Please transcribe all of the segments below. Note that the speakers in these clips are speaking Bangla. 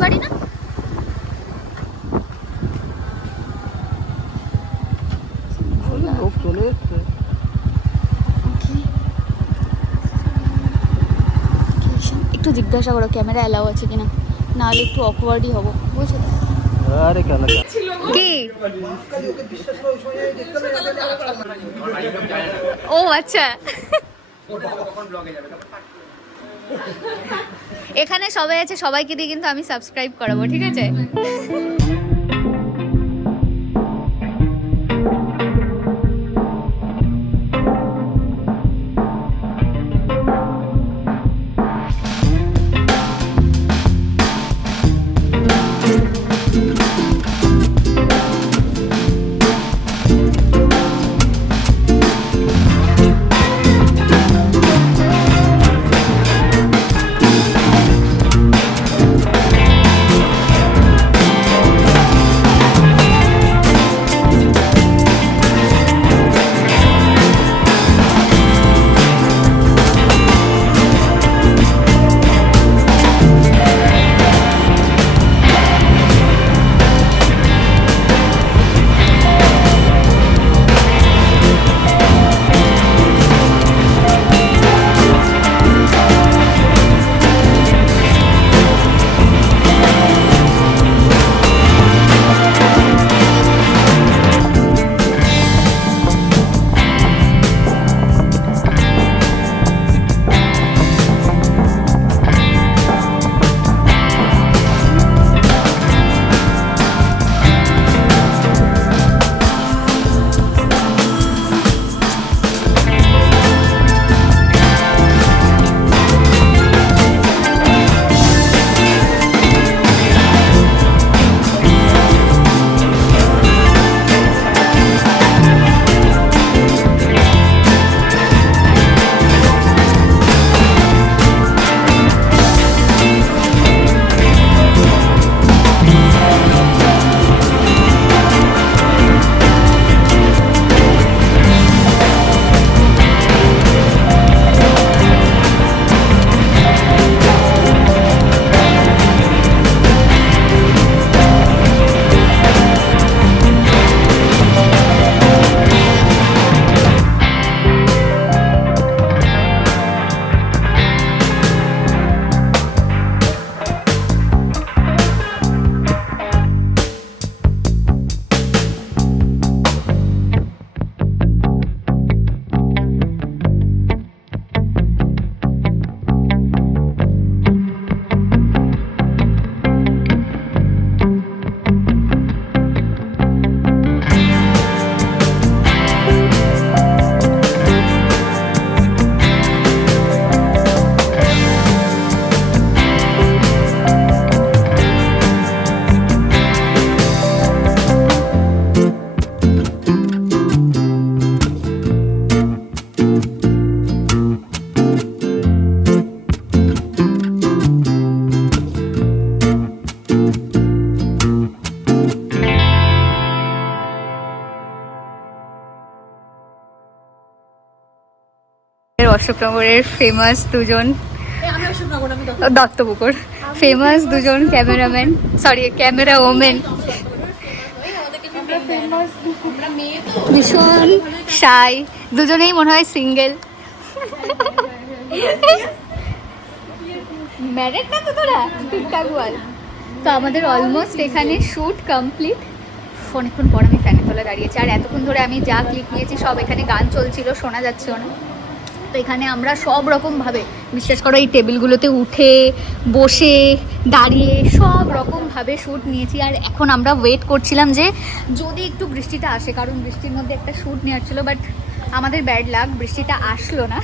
বাড়ি না? লোক চলে এসছে। একটু জিজ্ঞাসা করো ক্যামেরা অ্যালাউ আছে কিনা? নাহলে একটু অকওয়ার্ডই হব বুঝলে? আরে কেন? কি? ও আচ্ছা। এখানে সবাই আছে সবাইকে দিয়ে কিন্তু আমি সাবস্ক্রাইব করাবো ঠিক আছে? অশোকনগরের ফেমাস দুজন দত্তপুকুর। ফেমাস দুজন ক্যামেরাম্যান সরি ক্যামেরা ওমেন ভীষণ সাই দুজনেই মনে হয় সিঙ্গেল ম্যারেড না তো তোরা? ঠিকঠাক তো আমাদের অলমোস্ট এখানে শ্যুট কমপ্লিট অনেকক্ষণ পর আমি ফ্যানের তলে দাঁড়িয়েছি। আর এতক্ষণ ধরে আমি যা ক্লিপ নিয়েছি সব এখানে গান চলছিল শোনা যাচ্ছিল না। তো এখানে আমরা সব রকমভাবে বিশ্বাস করো এই টেবিলগুলোতে উঠে, বসে, দাঁড়িয়ে সব রকমভাবে শ্যুট নিয়েছি। আর এখন আমরা ওয়েট করছিলাম যে যদি একটু বৃষ্টিটা আসে, কারণ বৃষ্টির মধ্যে একটা শ্যুট নেওয়ার ছিল বাট আমাদের ব্যাড লাগ বৃষ্টিটা আসলো না।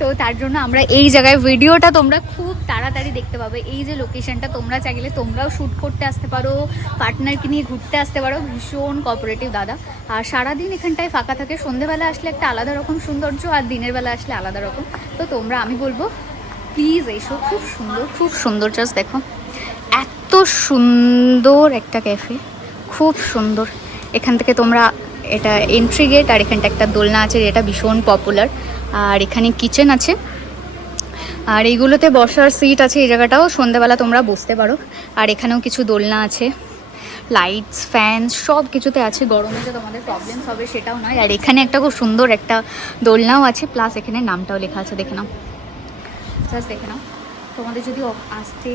তো তার জন্য আমরা এই জায়গায় ভিডিওটা তোমরা খুব তাড়াতাড়ি দেখতে পাবে। এই যে লোকেশনটা তোমরা চাইলে তোমরাও শ্যুট করতে আসতে পারো পার্টনারকে নিয়ে ঘুরতে আসতে পারো, ভীষণ কোঅপারেটিভ দাদা। আর সারাদিন এখানটায় ফাঁকা থাকে, সন্ধেবেলা আসলে একটা আলাদা রকম সৌন্দর্য আর দিনের বেলা আসলে আলাদা রকম। তো তোমরা, আমি বলব প্লিজ এসো, খুব সুন্দর খুব সুন্দর জাস্ট দেখো। এত সুন্দর একটা ক্যাফে খুব সুন্দর। এখান থেকে তোমরা এটা এন্ট্রি গেট আর এখানটা একটা দোলনা আছে, এটা ভীষণ পপুলার আর এখানে কিচেন আছে। আর এইগুলোতে বসার সিট আছে এই জায়গাটাও সন্ধেবেলা তোমরা বসতে পারো। আর এখানেও কিছু দোলনা আছে। লাইটস ফ্যান সব কিছুতে আছে। গরমে যে তোমাদের প্রবলেমস হবে সেটাও নয়। আর এখানে একটা খুব সুন্দর একটা দোলনাও আছে। প্লাস এখানে নামটাও লেখা আছে, দেখে নাও। দেখে নাও। তোমাদের যদি আসতে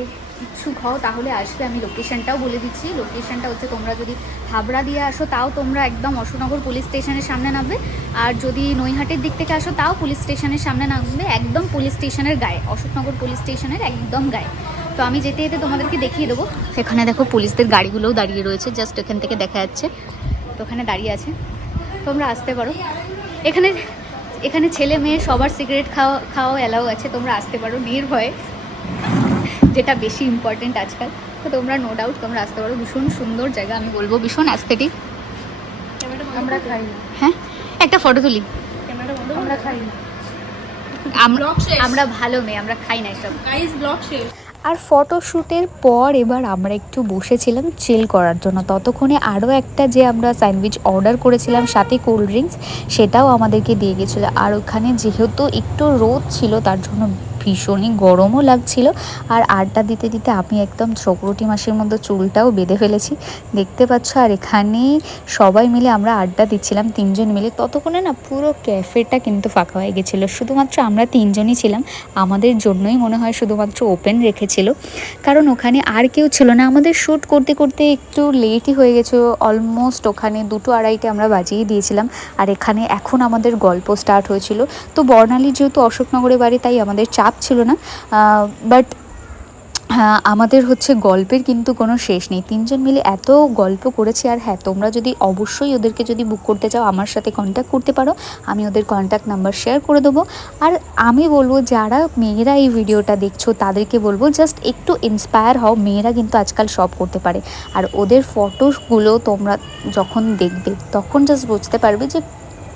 ইচ্ছুক হও, তাহলে আসবে আমি লোকেশনটাও বলে দিচ্ছি। লোকেশনটা হচ্ছে তোমরা যদি হাবড়া দিয়ে আসো, তাও তোমরা একদম অশোকনগর পুলিশ স্টেশনের সামনে নামবে। আর যদি নৈহাটের দিক থেকে আসো, তাও পুলিশ স্টেশনের সামনে নামবে, একদম পুলিশ স্টেশনের গায়ে, অশোকনগর পুলিশ স্টেশনের একদম গায়ে। তো আমি যেতে যেতে তোমাদেরকে দেখিয়ে দেবো। এখানে দেখো পুলিশদের গাড়িগুলোও দাঁড়িয়ে রয়েছে জাস্ট এখান থেকে দেখা যাচ্ছে। তো ওখানে দাঁড়িয়ে আছে। তোমরা আসতে পারো। এখানে এখানে ছেলে মেয়ে সবার সিগারেট খাওয়া খাওয়া অ্যালাউ আছে, তোমরা আসতে পারো নির্ভয়ে। যেটা বেশি ইম্পর্টেন্ট আজকাল। তো তোমরা নো ডাউট তোমরা আসতে পারো। ভীষণ সুন্দর জায়গা আমি বলব ভীষণ অ্যাস্থেটিক আমরা খাই না। হ্যাঁ? একটা ফটো তুলি। আমরা খাই না। আমরা আমরা ভালো মেয়ে আমরা খাই না এসব। গাইস ব্লগ শেষ। আর ফটোশ্যুটের পর এবার আমরা একটু বসেছিলাম চিল করার জন্য। ততক্ষণে আরও একটা যে আমরা স্যান্ডউইচ অর্ডার করেছিলাম সাথে কোল্ড ড্রিঙ্কস সেটাও আমাদেরকে দিয়ে গেছিল। আর ওখানে যেহেতু একটু রোদ ছিল তার জন্য ভীষণই গরমও লাগছিল। আর আড্ডা দিতে দিতে আমি একদম চক্রটি মাসের মধ্যে চুলটাও বেঁধে ফেলেছি। দেখতে পাচ্ছ, আর এখানে সবাই মিলে আমরা আড্ডা দিচ্ছিলাম, তিনজন মিলে। ততক্ষণে না পুরো ক্যাফেটা কিন্তু ফাঁকা হয়ে গেছিল। শুধুমাত্র আমরা তিনজনই ছিলাম। আমাদের জন্যই মনে হয় শুধুমাত্র ওপেন রেখেছিল। কারণ ওখানে আর কেউ ছিল না। আমাদের শ্যুট করতে করতে একটু লেটই হয়ে গেছে। অলমোস্ট ওখানে দুটো আড়াইটে আমরা বাজিয়ে দিয়েছিলাম। আর এখানে এখন আমাদের গল্প স্টার্ট হয়েছিল। তো বর্ণালীর যেহেতু অশোকনগরে বাড়ি, তাই আমাদের চাপ ছিল না বাট হ্যাঁ আমাদের হচ্ছে গল্পের কিন্তু কোনো শেষ নেই। তিনজন মিলে এত গল্প করেছি, আর হ্যাঁ তোমরা যদি অবশ্যই ওদেরকে যদি বুক করতে চাও, আমার সাথে কন্ট্যাক্ট করতে পারো। আমি ওদের কন্ট্যাক্ট নাম্বার শেয়ার করে দেবো। আর আমি বলব, যারা মেয়েরা এই ভিডিওটা দেখছ, তাদেরকে বলব জাস্ট একটু ইন্সপায়ার হও। মেয়েরা কিন্তু আজকাল সব করতে পারে। আর ওদের ফটোগুলো তোমরা যখন দেখবে, তখন জাস্ট বুঝতে পারবে যে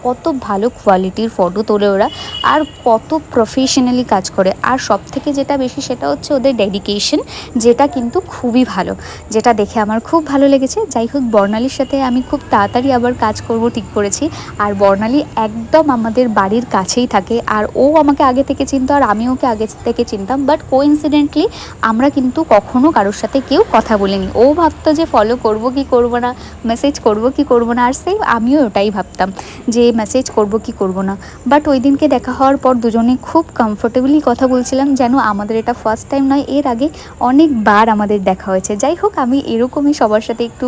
কত ভালো কোয়ালিটির ফটো তোলে ওরা আর কত প্রফেশনালি কাজ করে। আর সব থেকে যেটা বেশি সেটা হচ্ছে ওদের ডেডিকেশন যেটা কিন্তু খুবই ভালো। যেটা দেখে আমার খুব ভালো লেগেছে। যাই হোক, বর্ণালীর সাথে আমি খুব তাড়াতাড়ি আবার কাজ করব, ঠিক করেছি। আর বর্ণালী একদম আমাদের বাড়ির কাছেই থাকে। আর ও আমাকে আগে থেকে চিনতো আর আমি ওকে আগে থেকে চিনতাম। বাট কোইন্সিডেন্টলি আমরা কিন্তু কখনো কারোর সাথে কেউ কথা বলিনি। ও ভাবতো যে ফলো করব কি করব না মেসেজ করব কি করব না, আর সেম আমিও ওটাই ভাবতাম। যে মেসেজ করব কি করব না। বাট ওই দিনকে দেখা হওয়ার পর দুজনে খুব কমফোর্টেবলি কথা বলছিলাম যেন আমাদের এটা ফার্স্ট টাইম নয়, এর আগে অনেকবার আমাদের দেখা হয়েছে। যাই হোক, আমি এরকমই সবার সাথে একটু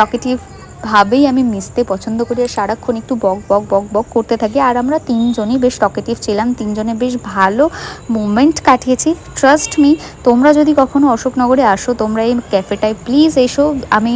টকেটিভ ভাবেই আমি মিশতে পছন্দ করি আর সারাক্ষণ একটু বক বক বক বক করতে থাকি। আর আমরা তিনজনই বেশ টকেটিভ ছিলাম, তিনজনে বেশ ভালো মোমেন্ট কাটিয়েছি। ট্রাস্ট মি তোমরা যদি কখনো অশোকনগরে আসো, তোমরা এই ক্যাফেটায় প্লিজ এসো। আমি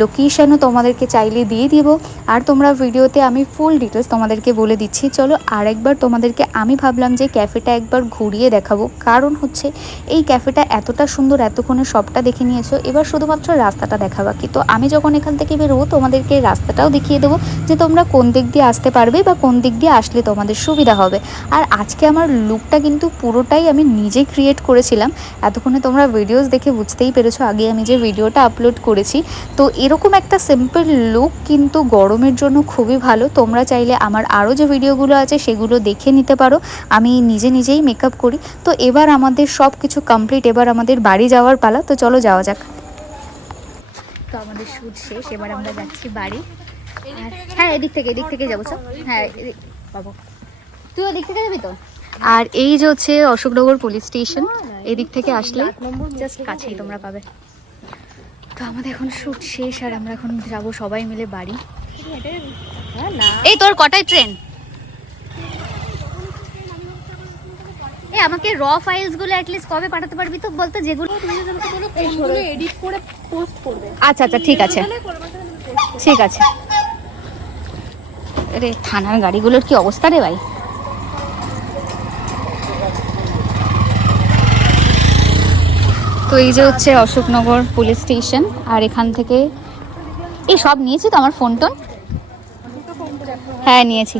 লোকেশনও তোমাদেরকে চাইলে দিয়ে দিব। আর তোমরা ভিডিওতে আমি ফুল ডিটেলস তোমাদেরকে বলে দিচ্ছি। চলো আরেকবার তোমাদেরকে আমি ভাবলাম যে ক্যাফেটা একবার ঘুরিয়ে দেখাবো। কারণ হচ্ছে এই ক্যাফেটা এতটা সুন্দর, এতক্ষণে সবটা দেখে নিয়েছো। এবার শুধুমাত্র রাস্তাটা দেখা বাকি। তো আমি যখন এখান থেকে বেরোবো তোমাদেরকে রাস্তাটাও দেখিয়ে দেবো যে তোমরা কোন দিক দিয়ে আসতে পারবে বা কোন দিক দিয়ে আসলে তোমাদের সুবিধা হবে। আর আজকে আমার লুকটা কিন্তু পুরোটাই আমি নিজে ক্রিয়েট করেছিলাম। এতক্ষণে তোমরা ভিডিওস দেখে বুঝতেই পেরেছ, আগে আমি যে ভিডিওটা আপলোড করেছি। তো এরকম একটা সিম্পল লুক কিন্তু গরমের জন্য খুবই ভালো। তোমরা চাইলে আমার আরও যে ভিডিওগুলো আছে সেগুলো দেখে নিতে পারো। আমি নিজে নিজেই মেকআপ করি। তো এবার আমাদের সব কিছু কমপ্লিট এবার আমাদের বাড়ি যাওয়ার পালা। তো চলো যাওয়া যাক। তো আমাদের শুট শেষ এবার আমরা যাচ্ছি বাড়ি। আর হ্যাঁ এদিক থেকে এদিক থেকে যাব সব হ্যাঁ তুই ওদিক থেকে যাবি তো? আর এই যে হচ্ছে অশোকনগর পুলিশ স্টেশন এদিক থেকে আসলে জাস্ট কাছেই তোমরা পাবে। তো আমাদের এখন শুট শেষ আর আমরা এখন যাব সবাই মিলে বাড়ি। এই তোর কটায় ট্রেন? আমাকে র ফাইলসগুলো অ্যাটলিস্ট কবে পাঠাতে পারবি তো বলতো যেগুলো এডিট করে পোস্ট করবে। আচ্ছা আচ্ছা ঠিক আছে। ঠিক আছে। রে থানার গাড়িগুলোর কি অবস্থা রে ভাই? তো এই যে হচ্ছে অশোকনগর পুলিশ স্টেশন আর এখান থেকে এই সব নিয়েছি তো আমার ফোন টোন হ্যাঁ নিয়েছি।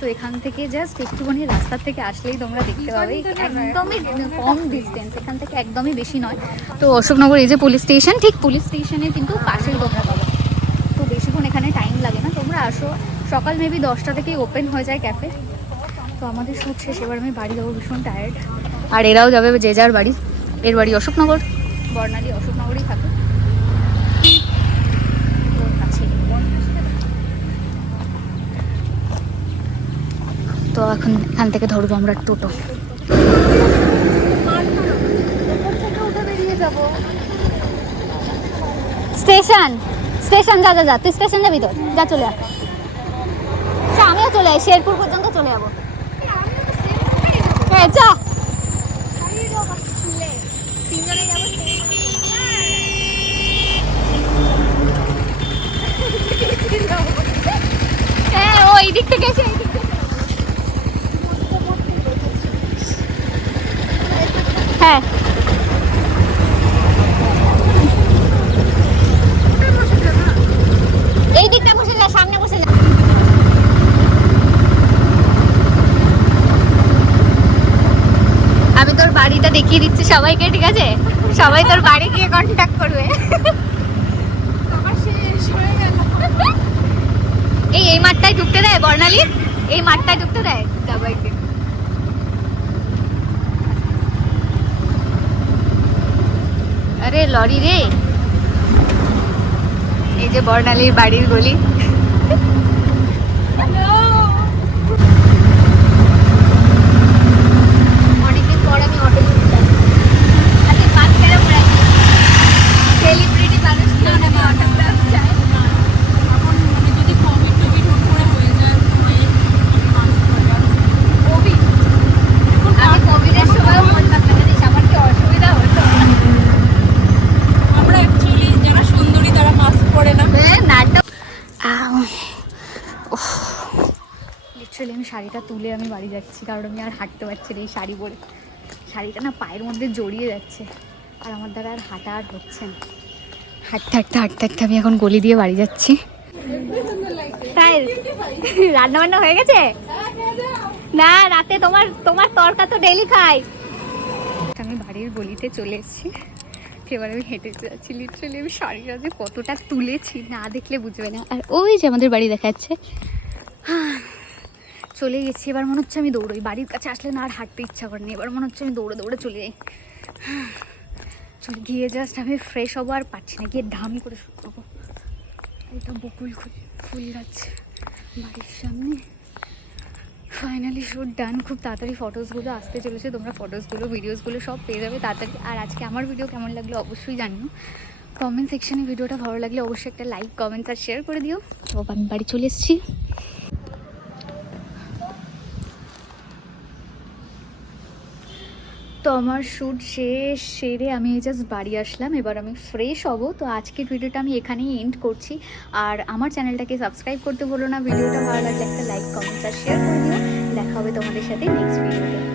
তো এখান থেকে জাস্ট একটুখানি রাস্তা থেকে আসলেই তোমরা দেখতে পাবে। একদমই কম ডিস্টেন্স এখান থেকে একদমই বেশি নয়। তো অশোকনগর এই যে পুলিশ স্টেশন ঠিক পুলিশ স্টেশনে কিন্তু পাশেই তোমরা পাবে। তো বেশিক্ষণ এখানে টাইম লাগে না। তোমরা আসো। সকাল মেবি দশটা থেকেই ওপেন হয়ে যায় ক্যাফে তো আমাদের শ্যুট শেষ। এবার আমি বাড়ি যাব ভীষণ টায়ার্ড আর এরাও যাবে যে যার বাড়ি। এর বাড়ি অশোকনগর। বর্ণালী অশোকনগরেই থাকে ওর কাছেই। তো এখন এখান থেকে ধরবো আমরা টোটো। স্টেশন স্টেশন যা যা যা তুই স্টেশন যাবি তো? যা চলে আচ্ছা, আমিও চলে যাই শেরপুর পর্যন্ত চলে যাব। হ্যাঁ চ। হ্যাঁ ও এই দিক থেকে এসে এই দিক থেকে। হ্যাঁ এই দিকটা বসে যা সামনে বসে যা আমি তোর বাড়িটা দেখিয়ে দিচ্ছি সবাইকে, ঠিক আছে? সবাই তোর বাড়ি গিয়ে কন্ট্যাক্ট করবে। এই এই মাঠটায় ঢুকতে দেয় বর্ণালী? এই মাঠটায় ঢুকতে দেয় সবাইকে আরে, লরি রে। এই যে বর্ণালীর বাড়ির গলি অনেকদিন পর আমি অটো উঠলাম আজকে বাস কেন পড়ে সেলিব্রিটি মানুষ কেউ না অটো চায় এখন মানে যদি কোভিড টোভিড হুট করে হয়ে যায় তাহলে মানুষ হয়ে যাবে। কোভিড আমি কোভিডের সময় বলতাম না জানিস আমার কি অসুবিধা হতো আমরা অ্যাকচুয়ালি যারা সুন্দরী তারা মাস্ক পরে না নাটক লিটারালি আমি শাড়িটা তুলে আমি বাড়ি যাচ্ছি, কারণ আমি আর হাঁটতে পারছি না এই শাড়ি পরে। শাড়িটা না পায়ের মধ্যে জড়িয়ে যাচ্ছে, আর আমার দ্বারা আর হাঁটা আর হচ্ছে না। হাঁটতে হাঁটতে হাঁটতে হাঁটতে আমি এখন গলি দিয়ে বাড়ি যাচ্ছি। তাই? রান্না বান্না হয়ে গেছে? না, রাতে তোমার তোমার তরকা তো ডেলি খাই। আমি বাড়ির গলিতে চলে এসেছি। এবার আমি হেঁটে যাচ্ছি লিটারালি আমি শাড়িটা যে কতটা তুলেছি না দেখলে বুঝবে না। আর ওই যে আমাদের বাড়ি দেখাচ্ছে। চলে গেছি, এবার মনে হচ্ছে আমি দৌড়ই। বাড়ির কাছে আসলে না আর হাঁটতে ইচ্ছা করে না, এবার মনে হচ্ছে আমি দৌড়ে দৌড়ে চলে যাই। চলে গিয়ে জাস্ট আমি ফ্রেশ হব আর পাচ্ছি না, গিয়ে ধাম করে শুট করব এটা বকুল ফুল গাছ বাড়ির সামনে। ফাইনালি শ্যুট ডান খুব তাড়াতাড়ি ফটোসগুলো আসতে চলেছে, তোমরা ফটোসগুলো ভিডিওসগুলো সব পেয়ে যাবে তাড়াতাড়ি। আর আজকে আমার ভিডিও কেমন লাগল অবশ্যই জানিও। কমেন্ট সেকশনে ভিডিওটা ভালো লাগলে অবশ্যই একটা লাইক কমেন্টস আর শেয়ার করে দিও। তো আমি বাড়ি চলে এসেছি। তো আমার শ্যুট শেষ সেরে আমি জাস্ট বাড়ি আসলাম। এবার আমি ফ্রেশ হব। তো আজকের ভিডিওটা আমি এখানেই এন্ড করছি। আর আমার চ্যানেলটাকে সাবস্ক্রাইব করতে বলো না। ভিডিওটা ভালো লাগলে একটা লাইক কমেন্ট আর শেয়ার করে দিও। দেখা হবে তোমাদের সাথে নেক্সট ভিডিওতে